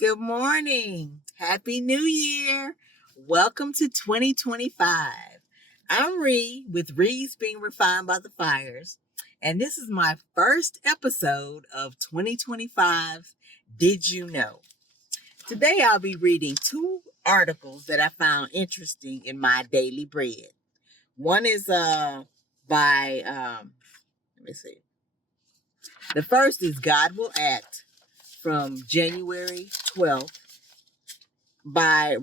Good morning. Happy New Year. Welcome to 2025. I'm Ree with Ree's Being Refined by the Fires, and this is my first episode of 2025 Did You Know? Today I'll be reading two articles that I found interesting in my daily bread. One is by let me see. The first is God Will Act from January 12th.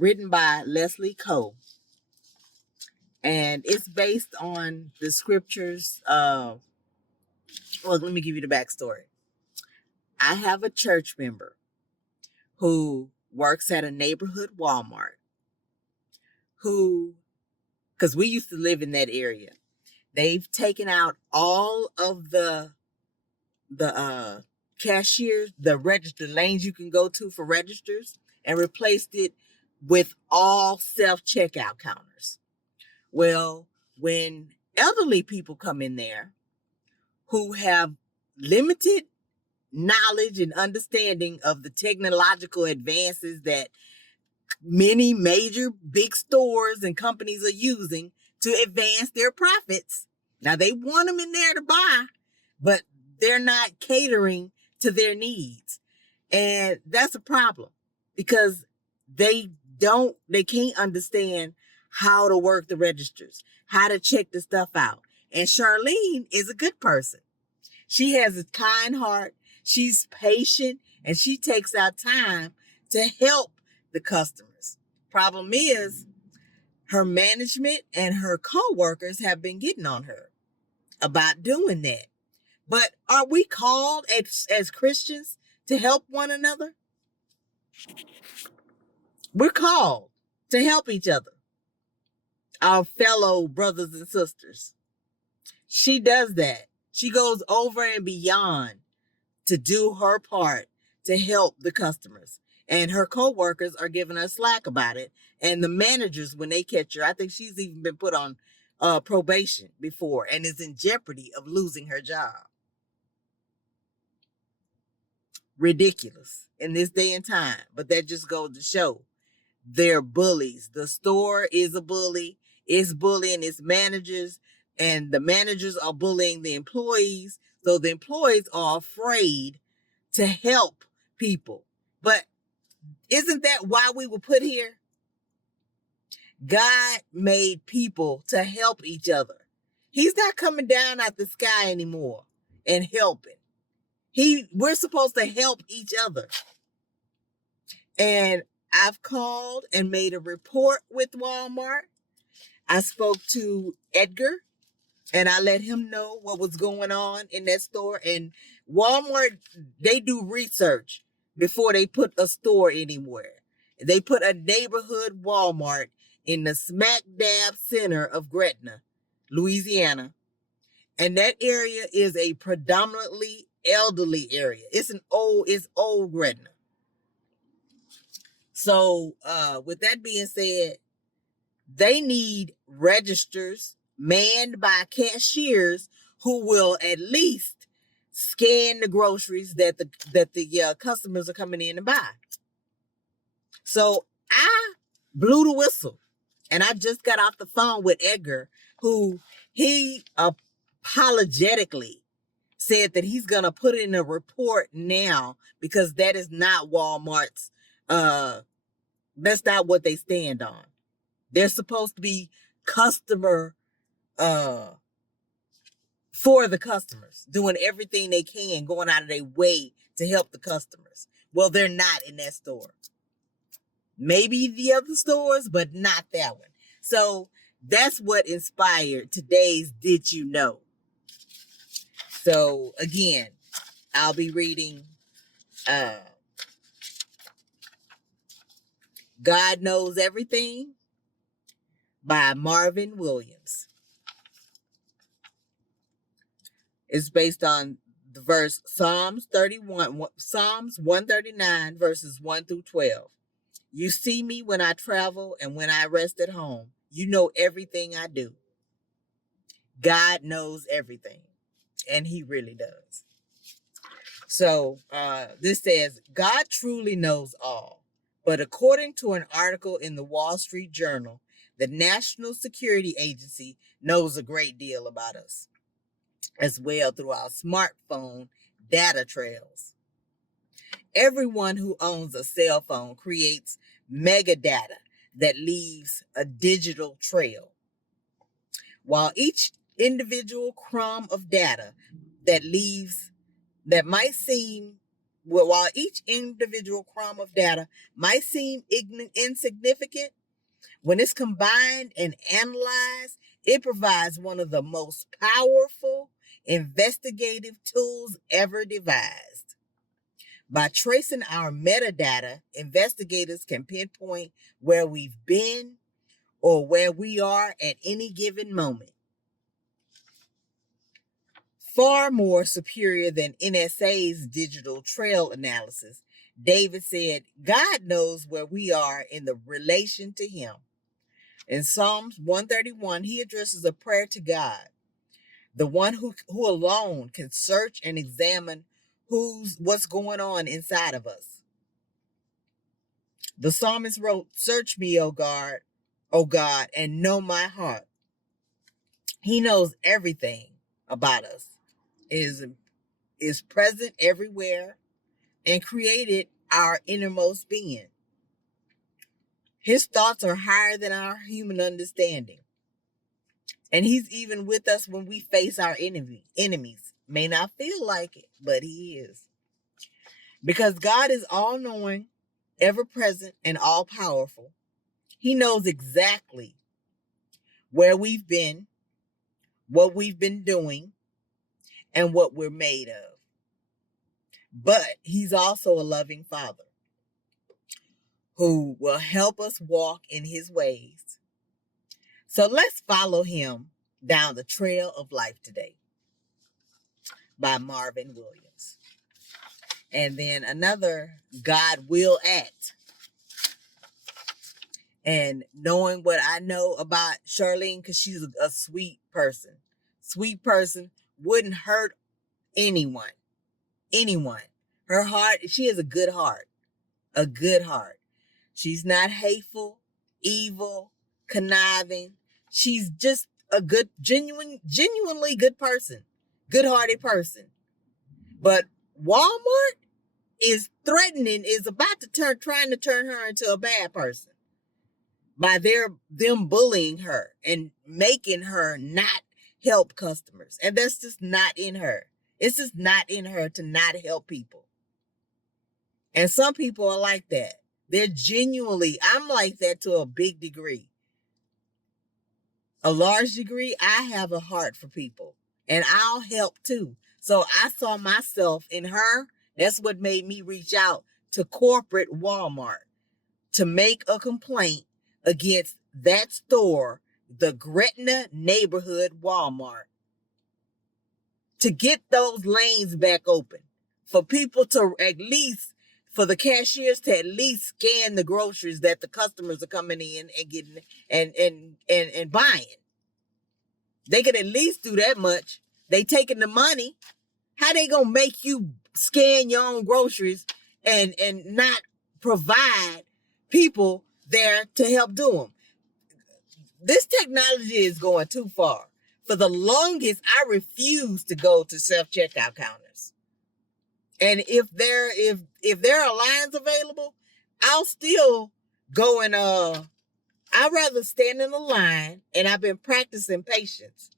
Written by Leslie Coe, and it's based on the scriptures. Well, let me give you the backstory. I have a church member who works at a neighborhood Walmart, because we used to live in that area. They've taken out all of the cashiers, the register lanes you can go to for registers, and replaced it with all self-checkout counters. Well, when elderly people come in there who have limited knowledge and understanding of the technological advances that many major big stores and companies are using to advance their profits. Now, they want them in there to buy, but they're not catering to their needs. And that's a problem because they can't understand how to work the registers, how to check the stuff out. And Charlene is a good person. She has a kind heart. She's patient, and she takes out time to help the customers. Problem is, her management and her coworkers have been getting on her about doing that. But are we called as Christians to help one another? We're called to help each other, our fellow brothers and sisters. She does that. She goes over and beyond to do her part to help the customers. And her coworkers are giving her slack about it. And the managers, when they catch her, I think she's even been put on probation before and is in jeopardy of losing her job. Ridiculous in this day and time. But that just goes to show they're bullies. The store is a bully. It's bullying its managers, and the managers are bullying the employees. So the employees are afraid to help people. But isn't that why we were put here? God made people to help each other. He's not coming down out the sky anymore and helping. We're supposed to help each other. And I've called and made a report with Walmart. I spoke to Edgar and I let him know what was going on in that store. And Walmart, they do research before they put a store anywhere. They put a neighborhood Walmart in the smack dab center of Gretna, Louisiana. And that area is a predominantly elderly area. It's old Gretna. So with that being said, they need registers manned by cashiers who will at least scan the groceries that the customers are coming in to buy. So I blew the whistle, and I just got off the phone with Edgar, who he apologetically said that he's gonna put in a report now because that is not Walmart's. That's not what they stand on. They're supposed to be customer for the customers, doing everything they can, going out of their way to help the customers. Well, they're not in that store. Maybe the other stores, but not that one. So that's what inspired today's Did You Know? So again, I'll be reading God Knows Everything by Marvin Williams. It's based on the verse Psalms 139, verses 1 through 12. You see me when I travel and when I rest at home. You know everything I do. God knows everything, and he really does. So this says, God truly knows all. But according to an article in the Wall Street Journal, the National Security Agency knows a great deal about us as well through our smartphone data trails. Everyone who owns a cell phone creates megadata that leaves a digital trail. While each individual crumb of data that leaves that might seem while each individual crumb of data might seem insignificant, when it's combined and analyzed, it provides one of the most powerful investigative tools ever devised. By tracing our metadata, investigators can pinpoint where we've been or where we are at any given moment. Far more superior than NSA's digital trail analysis, David said, God knows where we are in the relation to him. In Psalms 131, he addresses a prayer to God, the one who alone can search and examine what's going on inside of us. The psalmist wrote, "Search me, O God, and know my heart." He knows everything about us, is present everywhere, and created our innermost being. His thoughts are higher than our human understanding. And he's even with us when we face our enemies. May not feel like it, but he is. Because God is all-knowing, ever-present, and all-powerful, he knows exactly where we've been, what we've been doing, and what we're made of. But he's also a loving Father who will help us walk in his ways. So let's follow him down the trail of life today by Marvin Williams. And then another, God Will Act. And knowing what I know about Charlene, because she's a sweet person. Sweet person, wouldn't hurt anyone. Her heart, she has a good heart. A good heart. She's not hateful, evil, conniving. She's just a good, genuinely good person. Good-hearted person. But Walmart is about to trying to turn her into a bad person by them bullying her and making her not help customers. And that's just not in her. It's just not in her to not help people. And some people are like that. They're genuinely, I'm like that to a big degree. A large degree, I have a heart for people. And I'll help too. So I saw myself in her. That's what made me reach out to corporate Walmart to make a complaint against that store, the Gretna neighborhood Walmart, to get those lanes back open for people to for the cashiers to at least scan the groceries that the customers are coming in and getting and buying. They could at least do that much. They taking the money. How they gonna make you scan your own groceries and not provide people there to help do them? This technology is going too far. For the longest, I refused to go to self-checkout counters. And if there are lines available, I'll still go and I'd rather stand in a line, and I've been practicing patience.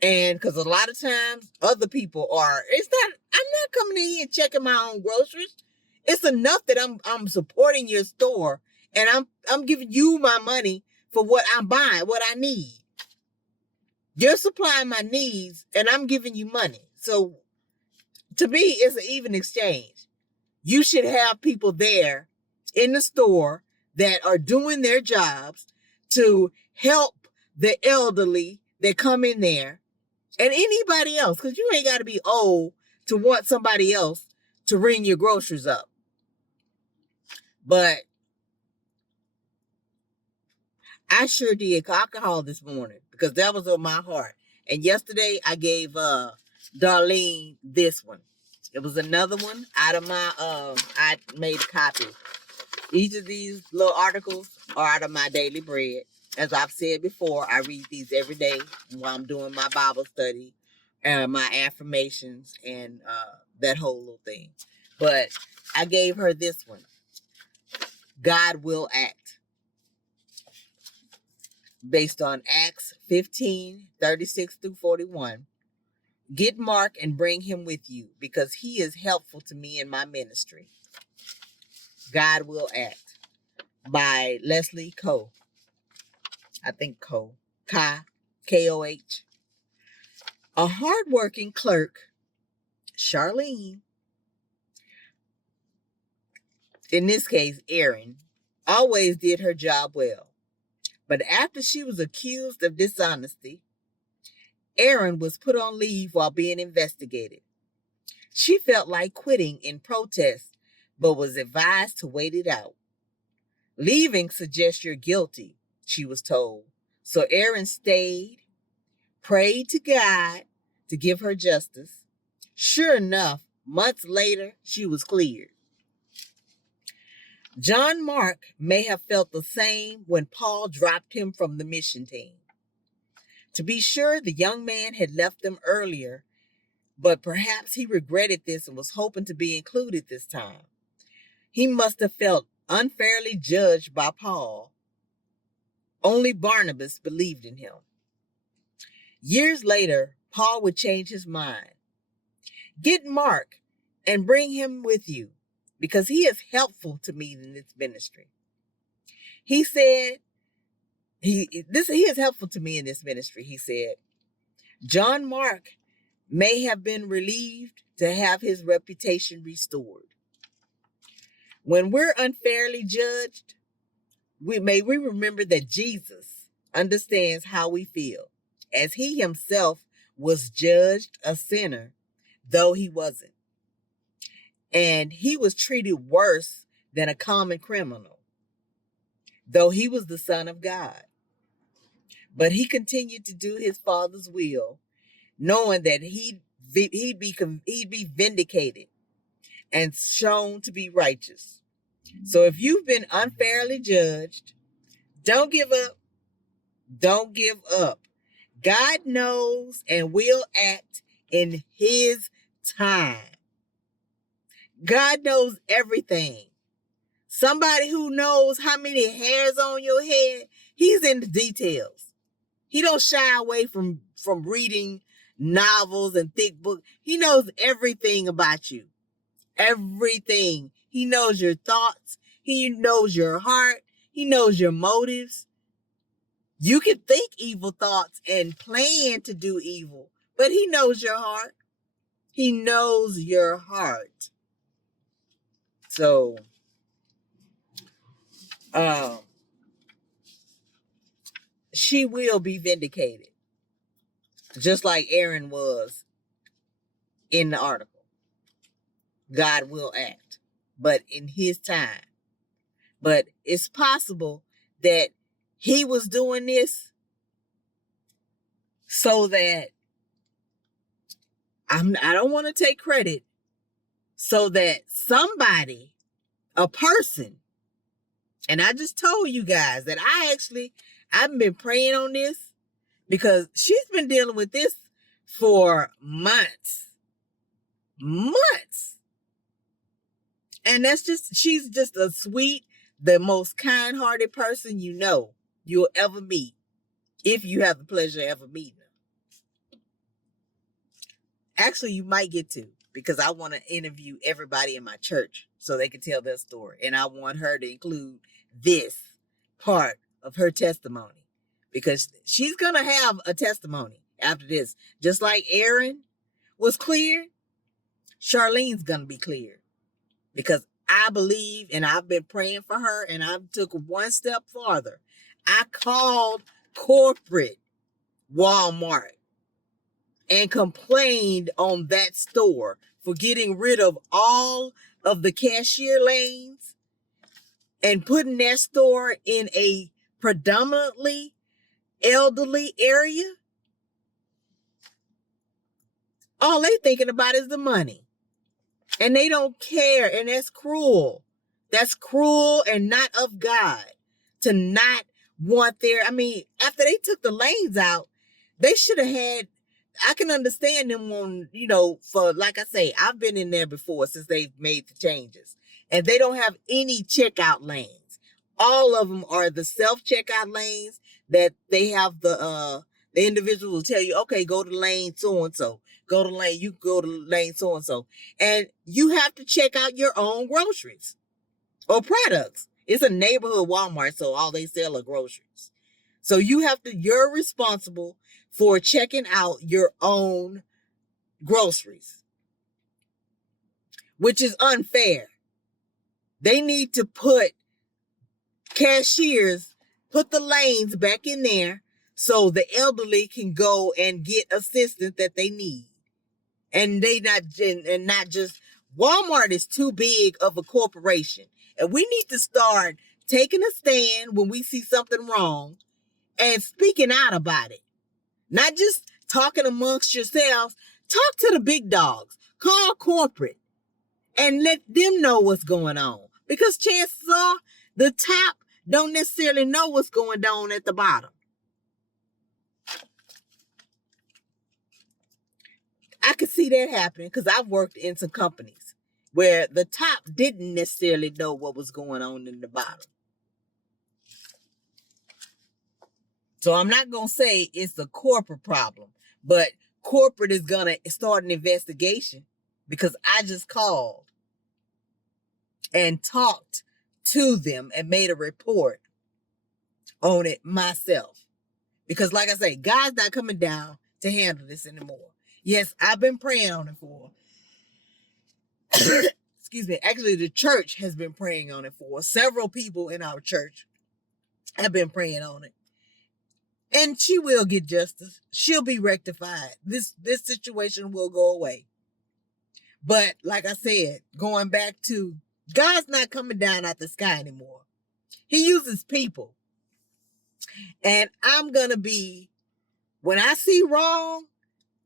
And because a lot of times other people I'm not coming in here checking my own groceries. It's enough that I'm supporting your store, and I'm giving you my money for what I'm buying, what I need. You're supplying my needs, and I'm giving you money. So to me, it's an even exchange. You should have people there in the store that are doing their jobs to help the elderly that come in there and anybody else, because you ain't got to be old to want somebody else to ring your groceries up. But I sure did alcohol this morning because that was on my heart. And yesterday I gave Darlene this one. It was another one out of my, I made a copy. Each of these little articles are out of my daily bread. As I've said before, I read these every day while I'm doing my Bible study, my affirmations, and that whole little thing. But I gave her this one. God will act. Based on Acts 15:36-41. Get Mark and bring him with you because he is helpful to me in my ministry. God will act. By Leslie Koh. I think Koh. Koh. A hardworking clerk, Charlene, in this case, Erin, always did her job well. But after she was accused of dishonesty, Erin was put on leave while being investigated. She felt like quitting in protest, but was advised to wait it out. Leaving suggests you're guilty, she was told. So Erin stayed, prayed to God to give her justice. Sure enough, months later, she was cleared. John Mark may have felt the same when Paul dropped him from the mission team. To be sure, the young man had left them earlier, but perhaps he regretted this and was hoping to be included this time. He must have felt unfairly judged by Paul. Only Barnabas believed in him. Years later, Paul would change his mind. Get Mark and bring him with you because he is helpful to me in this ministry. He said, he is helpful to me in this ministry, he said. John Mark may have been relieved to have his reputation restored. When we're unfairly judged, we remember that Jesus understands how we feel, as he himself was judged a sinner, though he wasn't. And he was treated worse than a common criminal, though he was the Son of God. But he continued to do his Father's will, knowing that he'd be vindicated and shown to be righteous. So if you've been unfairly judged, don't give up. Don't give up. God knows and will act in his time. God knows everything. Somebody who knows how many hairs on your head, he's in the details. He don't shy away from reading novels and thick books. He knows everything about you. Everything. He knows your thoughts. He knows your heart. He knows your motives. You can think evil thoughts and plan to do evil, but he knows your heart. He knows your heart. So, she will be vindicated, just like Aaron was in the article. God will act, but in his time. But it's possible that he was doing this so that I don't want to take credit, so that somebody, a person, and I just told you guys that I've been praying on this because she's been dealing with this for months. And she's just a sweet, the most kind-hearted person you'll ever meet, if you have the pleasure of ever meeting her. Actually, you might get to, because I want to interview everybody in my church so they can tell their story. And I want her to include this part of her testimony, because she's going to have a testimony after this. Just like Aaron was cleared, Charlene's going to be cleared, because I believe, and I've been praying for her, and I took one step farther. I called corporate Walmart and complained on that store for getting rid of all of the cashier lanes and putting that store in a predominantly elderly area. All they thinking about is the money. And they don't care. And that's cruel. That's cruel and not of God to not want their, I mean, after they took the lanes out, they should have had, I can understand them on, for, like I say, I've been in there before since they've made the changes. And they don't have any checkout lanes. All of them are the self-checkout lanes that they have the individual will tell you, okay, go to lane so-and-so. Go to lane, you go to lane so-and-so. And you have to check out your own groceries or products. It's a neighborhood Walmart, so all they sell are groceries. So you're responsible for checking out your own groceries, which is unfair. They need to put the lanes back in there so the elderly can go and get assistance that they need. And not just Walmart is too big of a corporation. And we need to start taking a stand when we see something wrong and speaking out about it. Not just talking amongst yourselves. Talk to the big dogs. Call corporate and let them know what's going on. Because chances are the top don't necessarily know what's going on at the bottom. I could see that happening because I've worked in some companies where the top didn't necessarily know what was going on in the bottom. So I'm not going to say it's a corporate problem, but corporate is going to start an investigation because I just called and talked to them and made a report on it myself. Because like I say, God's not coming down to handle this anymore. Yes, I've been praying on it for. Excuse me. Actually, the church has been praying on it for. Several people in our church have been praying on it. And she will get justice. She'll be rectified. This situation will go away. But like I said, going back to God's not coming down out the sky anymore. He uses people. And when I see wrong,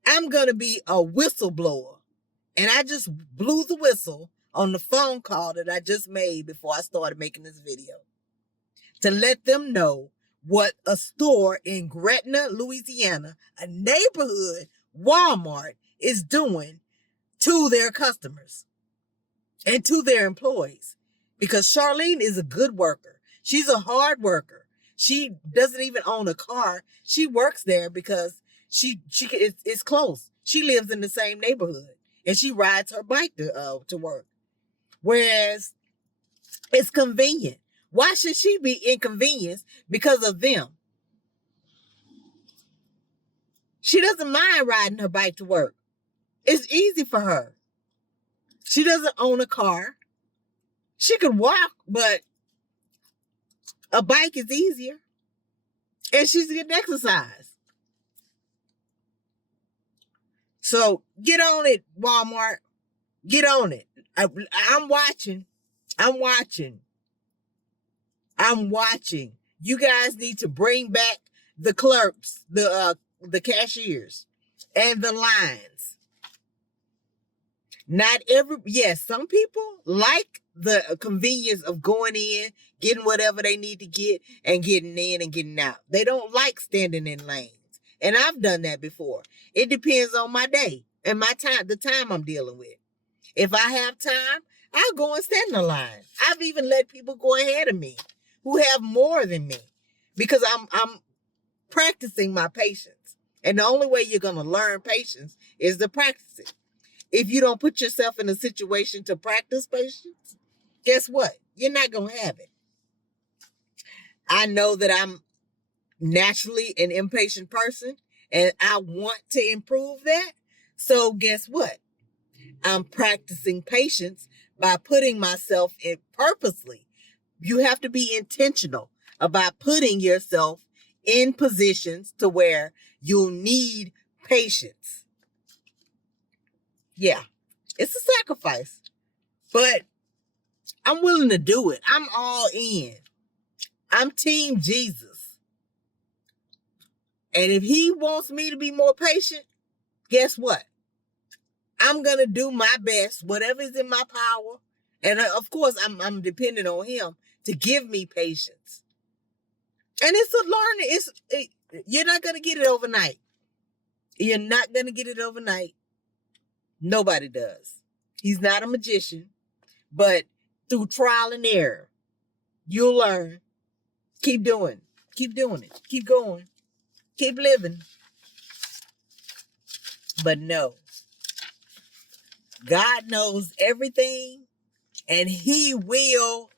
I'm going to be a whistleblower. And I just blew the whistle on the phone call that I just made before I started making this video to let them know what a store in Gretna, Louisiana, a neighborhood Walmart, is doing to their customers and to their employees. Because Charlene is a good worker. She's a hard worker. She doesn't even own a car. She works there because it's close. She lives in the same neighborhood and she rides her bike to work. Whereas it's convenient. Why should she be inconvenienced because of them? She doesn't mind riding her bike to work. It's easy for her. She doesn't own a car. She could walk, but a bike is easier. And she's getting exercise. So get on it, Walmart. Get on it. I'm watching. You guys need to bring back the clerks, the cashiers, and the lines. Some people like the convenience of going in, getting whatever they need to get, and getting in and getting out. They don't like standing in lanes. And I've done that before. It depends on my day and my time, the time I'm dealing with. If I have time, I'll go and stand in the line. I've even let people go ahead of me who have more than me because I'm practicing my patience. And the only way you're going to learn patience is to practice it. If you don't put yourself in a situation to practice patience, guess what? You're not going to have it. I know that I'm naturally an impatient person and I want to improve that. So guess what? I'm practicing patience by putting myself in purposely. You have to be intentional about putting yourself in positions to where you'll need patience. Yeah, it's a sacrifice, but I'm willing to do it. I'm all in. I'm Team Jesus. And if he wants me to be more patient, guess what? I'm going to do my best, whatever is in my power. And of course, I'm depending on him to give me patience. And it's a learning. You're not going to get it overnight. You're not going to get it overnight. Nobody does. He's not a magician. But through trial and error, you'll learn. Keep doing. Keep doing it. Keep going. Keep living. But no. God knows everything, and he will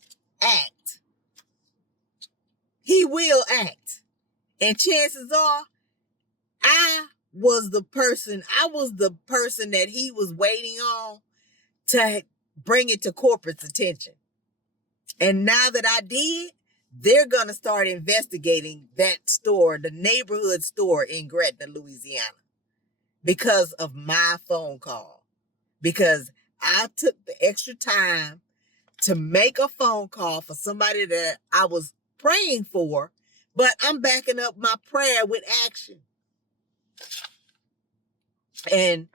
act. He will act. And chances are, I was the person that he was waiting on to bring it to corporate's attention. And now that I did, they're going to start investigating that store, the neighborhood store in Gretna, Louisiana, because of my phone call. Because I took the extra time to make a phone call for somebody that I was praying for, but I'm backing up my prayer with action. And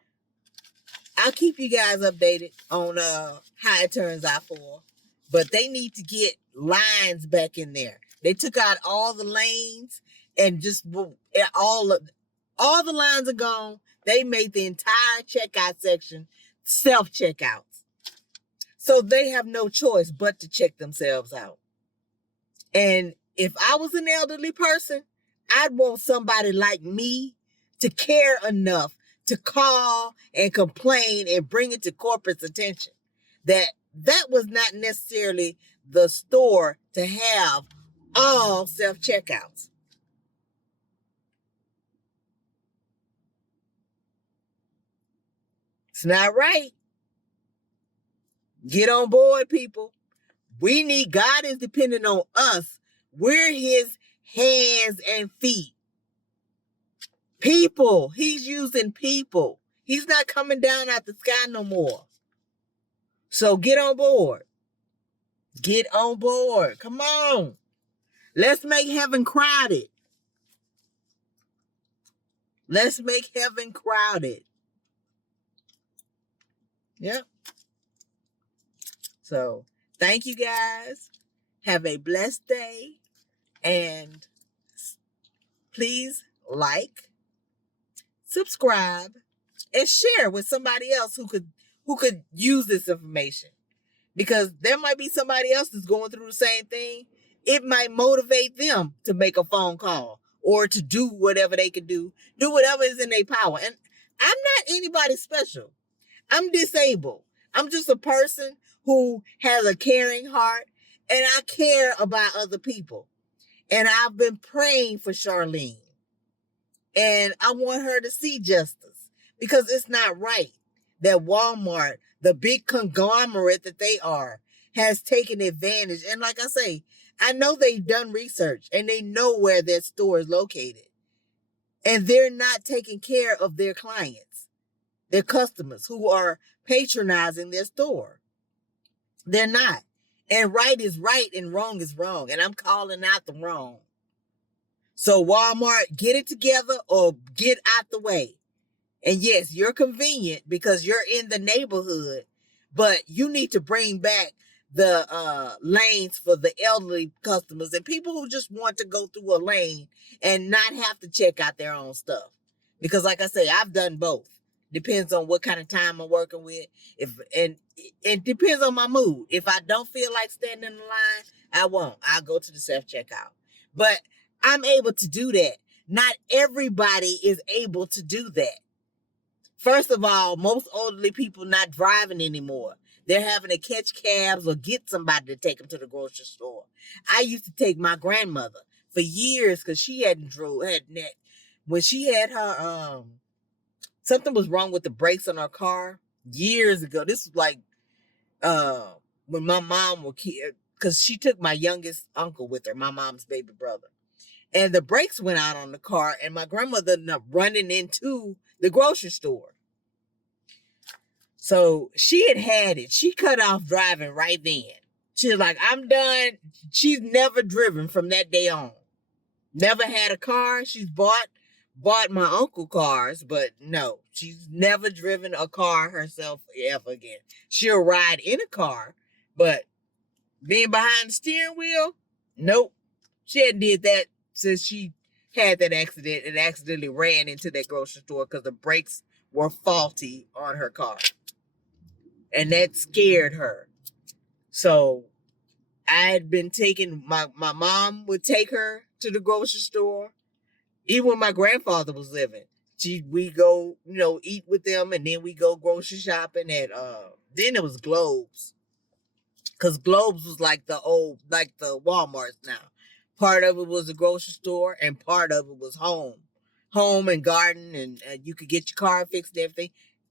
I'll keep you guys updated on how it turns out for. But they need to get lines back in there. They took out all the lanes and just all the lines are gone. They made the entire checkout section self-checkouts. So they have no choice but to check themselves out. And if I was an elderly person, I'd want somebody like me to care enough to call and complain and bring it to corporate's attention that was not necessarily the store to have all self-checkouts. It's not right. Get on board, people. God is depending on us. We're his hands and feet. People. He's using people. He's not coming down out the sky no more. So get on board. Get on board. Come on. Let's make heaven crowded. Let's make heaven crowded. Yep. So thank you guys. Have a blessed day. And please like, subscribe, and share with somebody else who could use this information. Because there might be somebody else that's going through the same thing. It might motivate them to make a phone call or to do whatever they can do whatever is in their power. And I'm not anybody special. I'm disabled. I'm just a person who has a caring heart, and I care about other people. And I've been praying for Charlene. And I want her to see justice, because it's not right that Walmart, the big conglomerate that they are, has taken advantage. And like I say, I know they've done research and they know where their store is located. And they're not taking care of their clients, their customers who are patronizing their store. They're not. And right is right and wrong is wrong. And I'm calling out the wrong. So Walmart, get it together or get out the way. And yes, you're convenient because you're in the neighborhood, but you need to bring back the lanes for the elderly customers and people who just want to go through a lane and not have to check out their own stuff. Because like I say, I've done both. Depends on what kind of time I'm working with. And it depends on my mood. If I don't feel like standing in the line, I won't. I'll go to the self-checkout. But I'm able to do that. Not everybody is able to do that. First of all, most elderly people not driving anymore. They're having to catch cabs or get somebody to take them to the grocery store. I used to take my grandmother for years because she when she had her something was wrong with the brakes on her car years ago. This was like when my mom was kid, because she took my youngest uncle with her, my mom's baby brother. And the brakes went out on the car, and my grandmother ended up running into the grocery store. So she had it. She cut off driving right then. She was like, I'm done. She's never driven from that day on. Never had a car. She's bought bought my uncle cars, but no, she's never driven a car herself ever again. She'll ride in a car, but being behind the steering wheel, nope. She hadn't did that since she had that accident and accidentally ran into that grocery store because the brakes were faulty on her car. And that scared her. So I had been taking, my mom would take her to the grocery store. Even when my grandfather was living, we go, eat with them, and then we go grocery shopping at, then it was Globes. Because Globes was like the Walmarts now. Part of it was a grocery store, and part of it was home and garden, and you could get your car fixed and everything.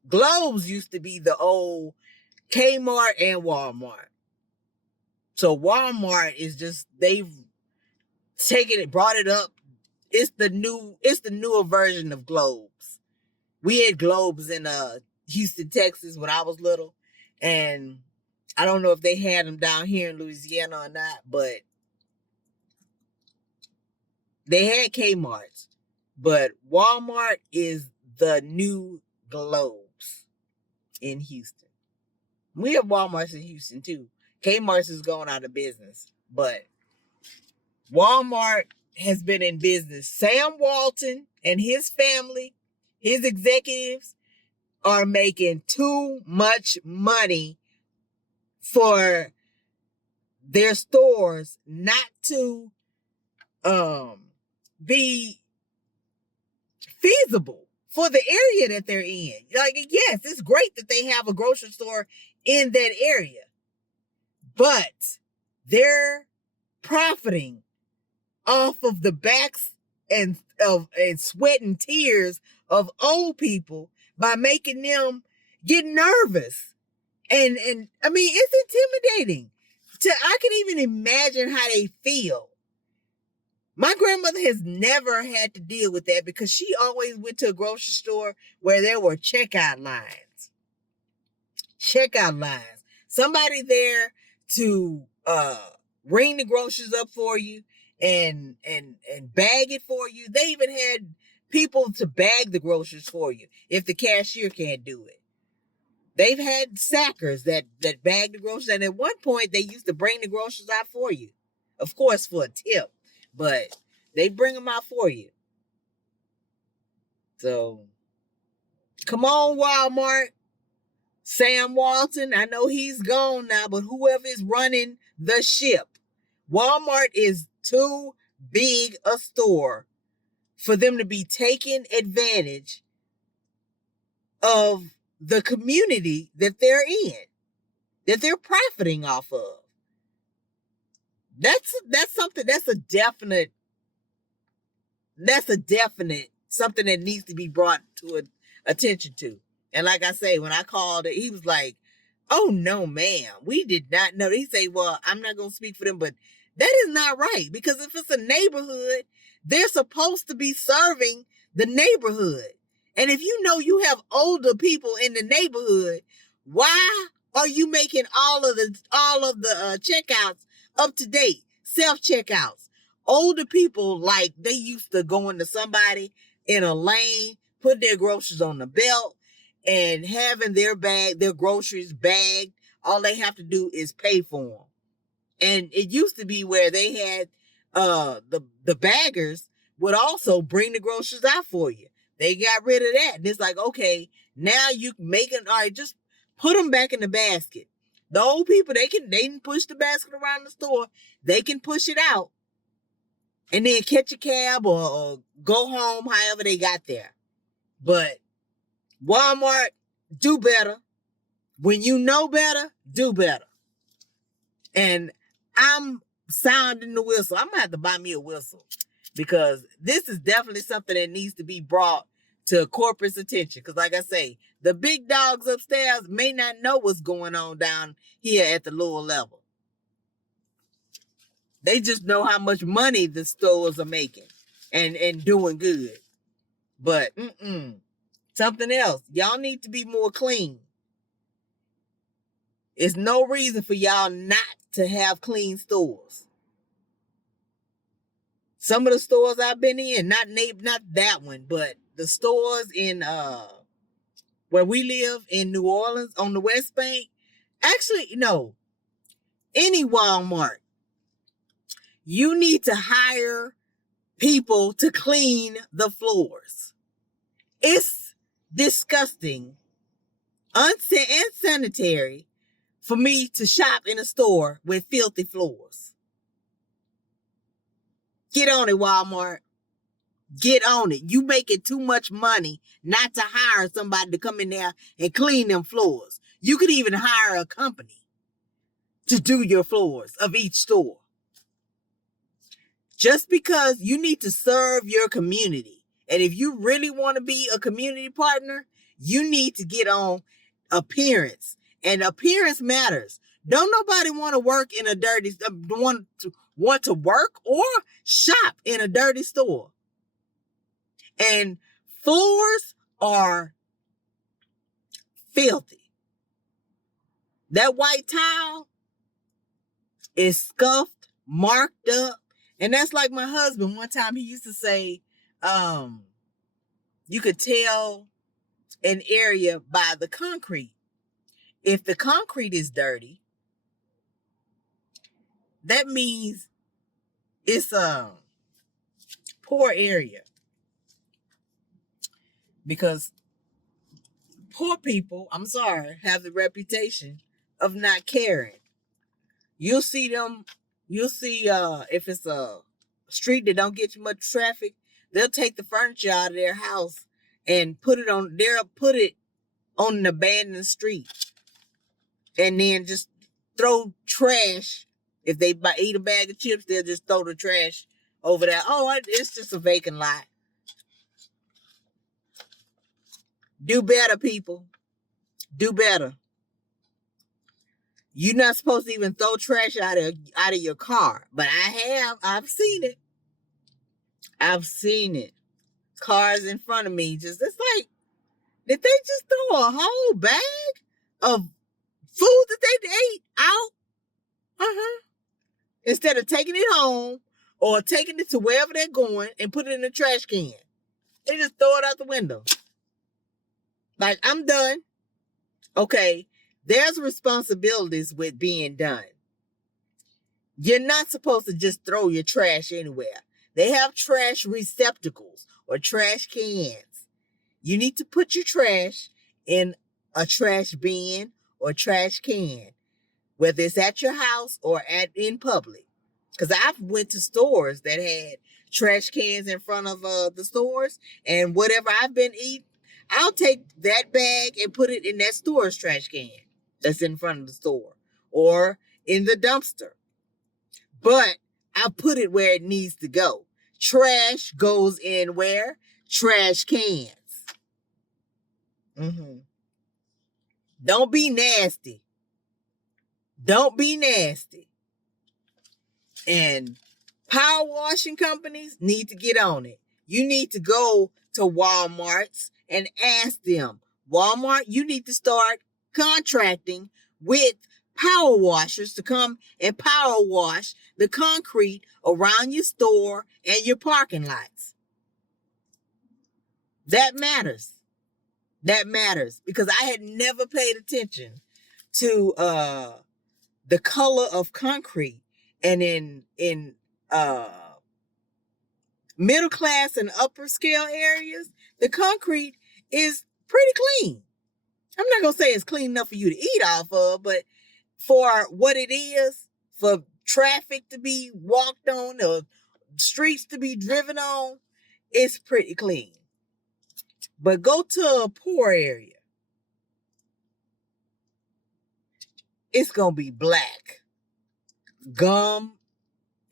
Globes used to be the old Kmart and Walmart. So Walmart is just, they've taken it, brought it up. It's the newer version of Globes. We had Globes in Houston, Texas when I was little, and I don't know if they had them down here in Louisiana or not, but they had Kmart's. But Walmart is the new Globes in Houston. We have Walmarts in Houston too. Kmart's is going out of business, but Walmart has been in business. Sam Walton and his family, his executives, are making too much money for their stores not to be feasible for the area that they're in. Like, yes, it's great that they have a grocery store in that area, but they're profiting off of the backs and sweat and tears of old people by making them get nervous. And I mean, it's intimidating. I can even imagine how they feel. My grandmother has never had to deal with that because she always went to a grocery store where there were checkout lines. Somebody there to ring the groceries up for you and bag it for you. They even had people to bag the groceries for you if the cashier can't do it. They've had sackers that bag the groceries, and at one point they used to bring the groceries out for you, of course for a tip, but they bring them out for you. So come on, Walmart. Sam Walton, I know he's gone now, but whoever is running the ship, Walmart is too big a store for them to be taking advantage of the community that they're in, that they're profiting off of. That's something, that's a definite something that needs to be brought to attention to. And like I say, when I called it, he was like, "Oh no, ma'am, we did not know." He say, "Well, I'm not gonna speak for them, but that is not right, because if it's a neighborhood, they're supposed to be serving the neighborhood. And if you know you have older people in the neighborhood, why are you making all of the checkouts up to date, self checkouts? Older people, like, they used to go into somebody in a lane, put their groceries on the belt, and having their groceries bagged. All they have to do is pay for them. And it used to be where they had the baggers would also bring the groceries out for you. They got rid of that. And it's like, okay, now you make it, all right, just put them back in the basket. The old people, they can push the basket around the store. They can push it out and then catch a cab or go home however they got there. But Walmart, do better. When you know better, do better. And I'm sounding the whistle. I'm gonna have to buy me a whistle, because this is definitely something that needs to be brought to corporate's attention. Because like I say, the big dogs upstairs may not know what's going on down here at the lower level. They just know how much money the stores are making and doing good. But something else. Y'all need to be more clean. It's no reason for y'all not to have clean stores. Some of the stores I've been in, not that one, but the stores in where we live in New Orleans on the West Bank. Actually, no, any Walmart, you need to hire people to clean the floors. It's disgusting, unsanitary for me to shop in a store with filthy floors. Get on it, Walmart. Get on it. You making too much money not to hire somebody to come in there and clean them floors. You could even hire a company to do your floors of each store. Just because you need to serve your community. And if you really want to be a community partner, you need to get on appearance. And appearance matters. Don't nobody want to work in a dirty, want to work or shop in a dirty store. And floors are filthy. That white tile is scuffed, marked up. And that's like my husband. One time he used to say, you could tell an area by the concrete. If the concrete is dirty, that means it's a poor area. Because poor people, I'm sorry, have the reputation of not caring. You'll see if it's a street that don't get you much traffic, they'll take the furniture out of their house and put it on an abandoned street. And then just throw trash. If they eat a bag of chips, they'll just throw the trash over there. Oh, it's just a vacant lot. Do better, people. Do better. You're not supposed to even throw trash out of your car. But I've seen it. I've seen it. Cars in front of me. It's like, did they just throw a whole bag of food that they ate out? Instead of taking it home or taking it to wherever they're going and put it in the trash can. They just throw it out the window. Like, I'm done. Okay, there's responsibilities with being done. You're not supposed to just throw your trash anywhere. They have trash receptacles or trash cans. You need to put your trash in a trash bin or trash can, whether it's at your house or in public. Because I've went to stores that had trash cans in front of the stores, and whatever I've been eating, I'll take that bag and put it in that store's trash can that's in front of the store or in the dumpster. But I put it where it needs to go. Trash goes in where? Trash cans. Don't be nasty. Don't be nasty. And power washing companies need to get on it. You need to go to Walmart's and ask them, Walmart, you need to start contracting with power washers to come and power wash the concrete around your store and your parking lots. That matters. That matters because I had never paid attention to the color of concrete. And in middle class and upper scale areas, the concrete is pretty clean. I'm not going to say it's clean enough for you to eat off of, but for what it is, for traffic to be walked on or streets to be driven on, it's pretty clean. But go to a poor area, it's going to be black. Gum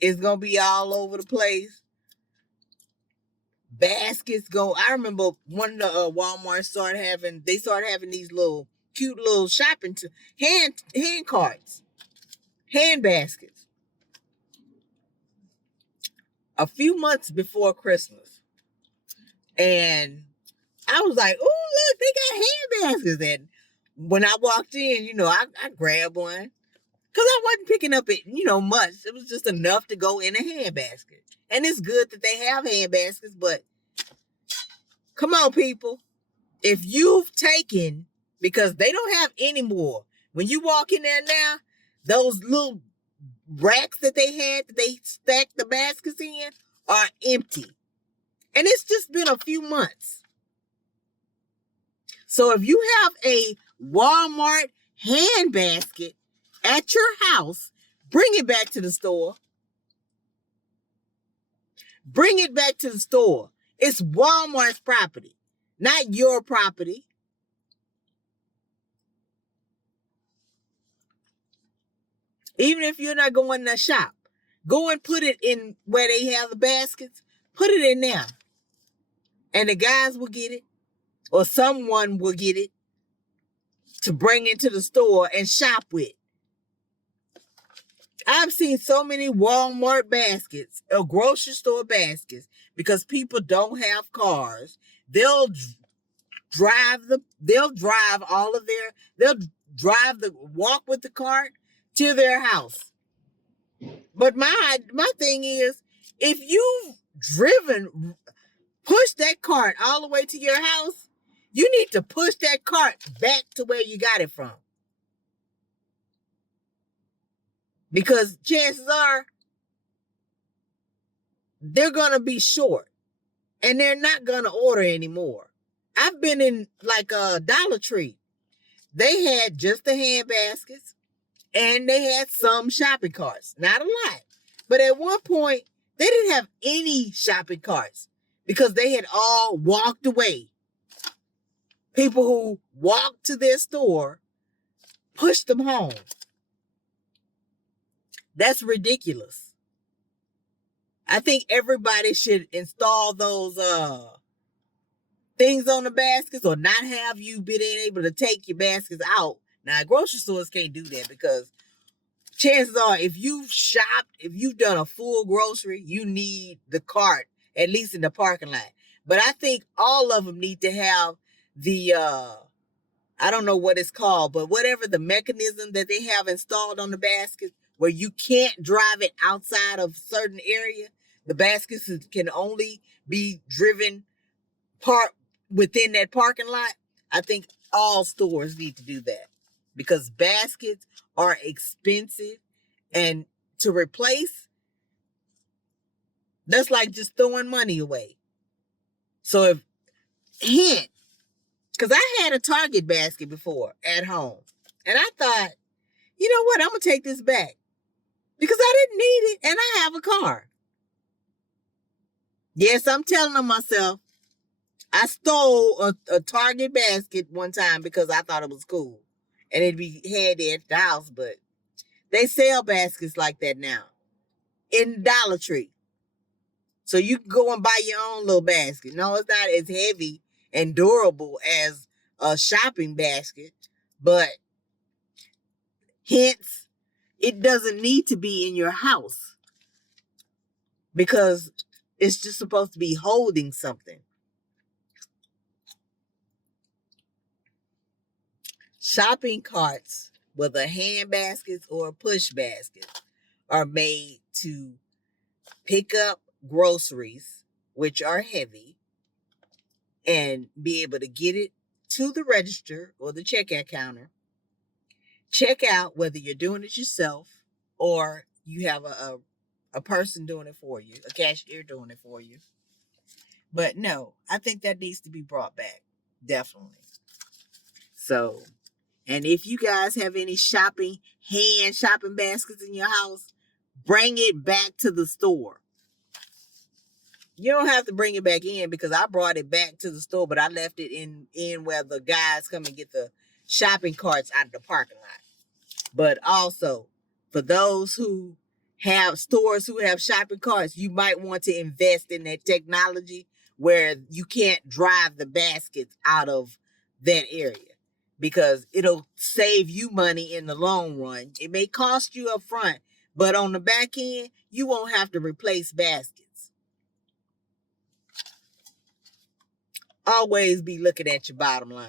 is going to be all over the place. Baskets go. I remember one of the Walmart started having these little cute little shopping hand carts, hand baskets. A few months before Christmas, and I was like, "Oh, look, they got hand baskets!" And when I walked in, I grabbed one, Because I wasn't picking up it, much. It was just enough to go in a handbasket. And it's good that they have handbaskets, but come on, people. If you've taken, because they don't have any more. When you walk in there now, those little racks that they had, that they stacked the baskets in, are empty. And it's just been a few months. So if you have a Walmart handbasket at your house, bring it back to the store. Bring it back to the store. It's Walmart's property, not your property. Even if you're not going to shop, go and put it in where they have the baskets. Put it in there. And the guys will get it, or someone will get it to bring into the store and shop with. I've seen so many Walmart baskets or grocery store baskets because people don't have cars. They'll drive walk with the cart to their house. But my thing is, if you've push that cart all the way to your house, you need to push that cart back to where you got it from. Because chances are they're going to be short and they're not going to order anymore. I've been in like a Dollar Tree. They had just the hand baskets and they had some shopping carts. Not a lot. But at one point, they didn't have any shopping carts because they had all walked away. People who walked to their store pushed them home. That's ridiculous. I think everybody should install those things on the baskets, or not have you been able to take your baskets out. Now, grocery stores can't do that because chances are, if you've shopped, if you've done a full grocery, you need the cart, at least in the parking lot. But I think all of them need to have the, I don't know what it's called, but whatever the mechanism that they have installed on the baskets, where you can't drive it outside of a certain area. The baskets can only be driven within that parking lot. I think all stores need to do that because baskets are expensive, and to replace, that's like just throwing money away. So because I had a Target basket before at home, and I thought, you know what, I'm going to take this back because I didn't need it and I have a car. Yes, I'm telling myself, I stole a Target basket one time because I thought it was cool and it'd be handy at the house, but they sell baskets like that now in Dollar Tree. So you can go and buy your own little basket. No, it's not as heavy and durable as a shopping basket, but hence, it doesn't need to be in your house because it's just supposed to be holding something. Shopping carts, whether hand baskets or push baskets, are made to pick up groceries, which are heavy, and be able to get it to the register or the checkout counter. Check out whether you're doing it yourself or you have a person doing it for you, a cashier doing it for you. But no, I think that needs to be brought back. Definitely. So, and if you guys have any hand shopping baskets in your house, bring it back to the store. You don't have to bring it back in because I brought it back to the store, but I left it in where the guys come and get the shopping carts out of the parking lot. But also, for those who have stores who have shopping carts, you might want to invest in that technology where you can't drive the baskets out of that area because it'll save you money in the long run. It may cost you up front, but on the back end, you won't have to replace baskets. Always be looking at your bottom line.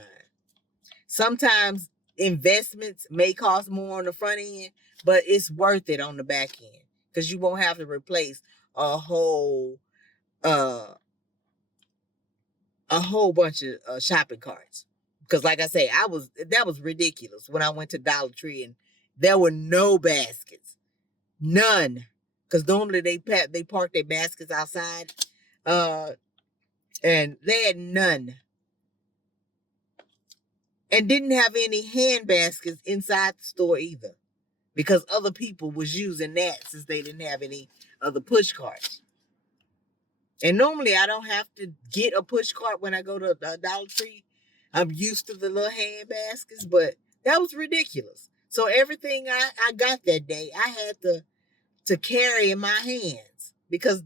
Sometimes investments may cost more on the front end, but it's worth it on the back end because you won't have to replace a whole uh bunch of shopping carts. Because like I say, that was ridiculous when I went to Dollar Tree and there were no baskets, none. Because normally they park their baskets outside, and they had none, and didn't have any hand baskets inside the store either, because other people was using that since they didn't have any of the push carts. And normally I don't have to get a push cart when I go to Dollar Tree. I'm used to the little hand baskets, but that was ridiculous. So everything I got that day, I had to carry in my hands because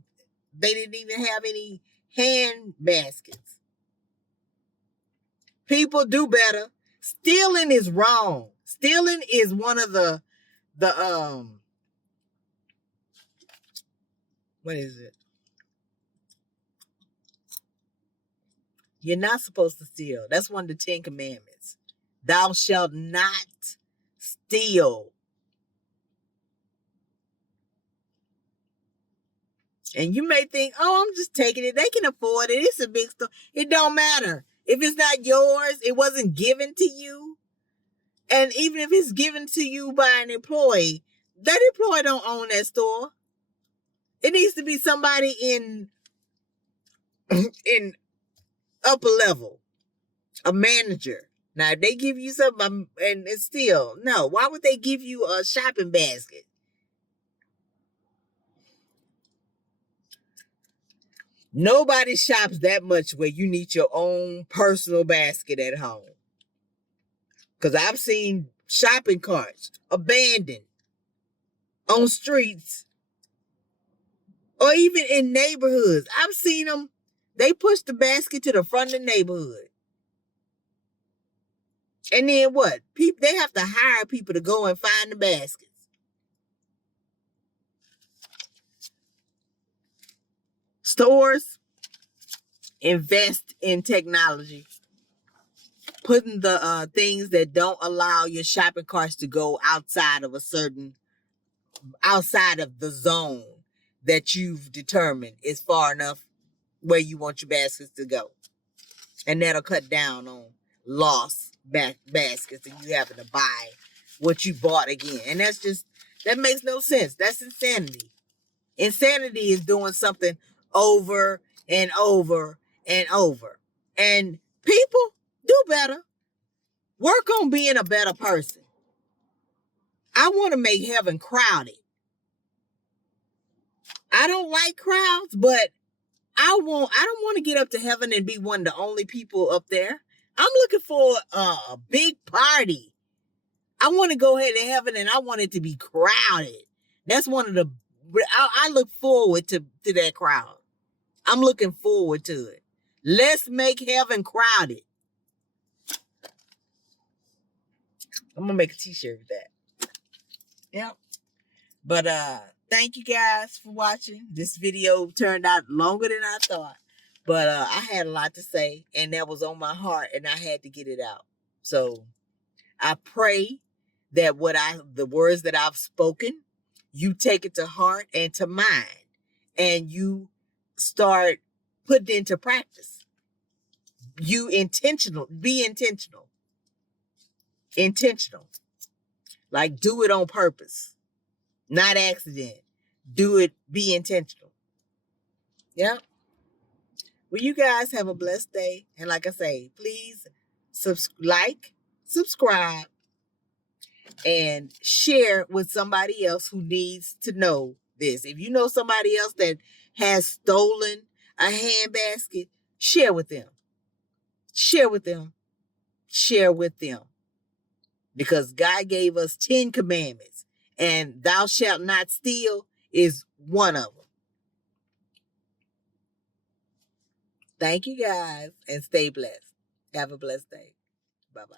they didn't even have any hand baskets. People do better. Stealing is wrong. Stealing is one of the what is it? You're not supposed to steal. That's one of the 10 commandments. Thou shalt not steal. And you may think, oh, I'm just taking it. They can afford it. It's a big store. It don't matter. If it's not yours, it wasn't given to you. And even if it's given to you by an employee, that employee don't own that store. It needs to be somebody in upper level, a manager. Now, if they give you something, and it's still, no, why would they give you a shopping basket? Nobody shops that much where you need your own personal basket at home. Because I've seen shopping carts abandoned on streets or even in neighborhoods. I've seen them, they push the basket to the front of the neighborhood. And then what? They have to hire people to go and find the baskets. Stores invest in technology, putting the things that don't allow your shopping carts to go outside of the zone that you've determined is far enough where you want your baskets to go. And that'll cut down on lost baskets and you having to buy what you bought again. And that makes no sense. That's insanity. Insanity is doing something over and over and over. And people do better. Work on being a better person. I want to make heaven crowded. I don't like crowds, but I don't want to get up to heaven and be one of the only people up there. I'm looking for a big party. I want to go ahead to heaven and I want it to be crowded. That's one of the, I look forward to that crowd. I'm looking forward to it. Let's make heaven crowded. I'm going to make a t-shirt with that. Yep. But thank you guys for watching. This video turned out longer than I thought. But I had a lot to say, and that was on my heart, and I had to get it out. So I pray that the words that I've spoken, you take it to heart and to mind, and you start putting it into practice. Be intentional. Intentional. Like do it on purpose, not accident. Do it, be intentional. Yeah. Well, you guys have a blessed day. And like I say, please subscribe, and share with somebody else who needs to know this. If you know somebody else that has stolen a handbasket, share with them. Share with them. Share with them. Because God gave us 10 commandments, and thou shalt not steal is one of them. Thank you guys, and stay blessed. Have a blessed day. Bye-bye.